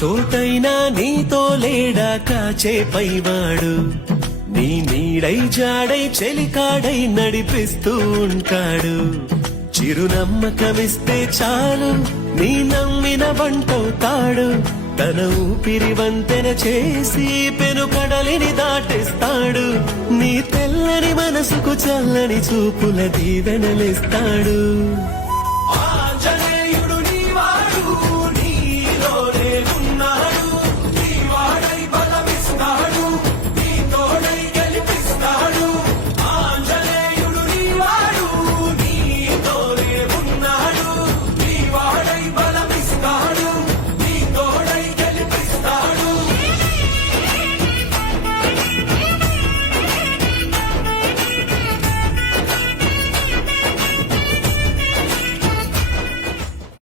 చోటైనా నీతో లేడా కాచే పైవాడు నీ నీడై జాడై చెలికాడై నడిపిస్తూ ఉంటాడు చిరునమ్మకమిస్తే చాలు నీ నమ్మిన బంటవుతాడు తన ఊపిరి వంతెన చేసి పెను కడలిని దాటిస్తాడు నీ తెల్లని మనసుకు చల్లని చూపుల దీవెనలిస్తాడు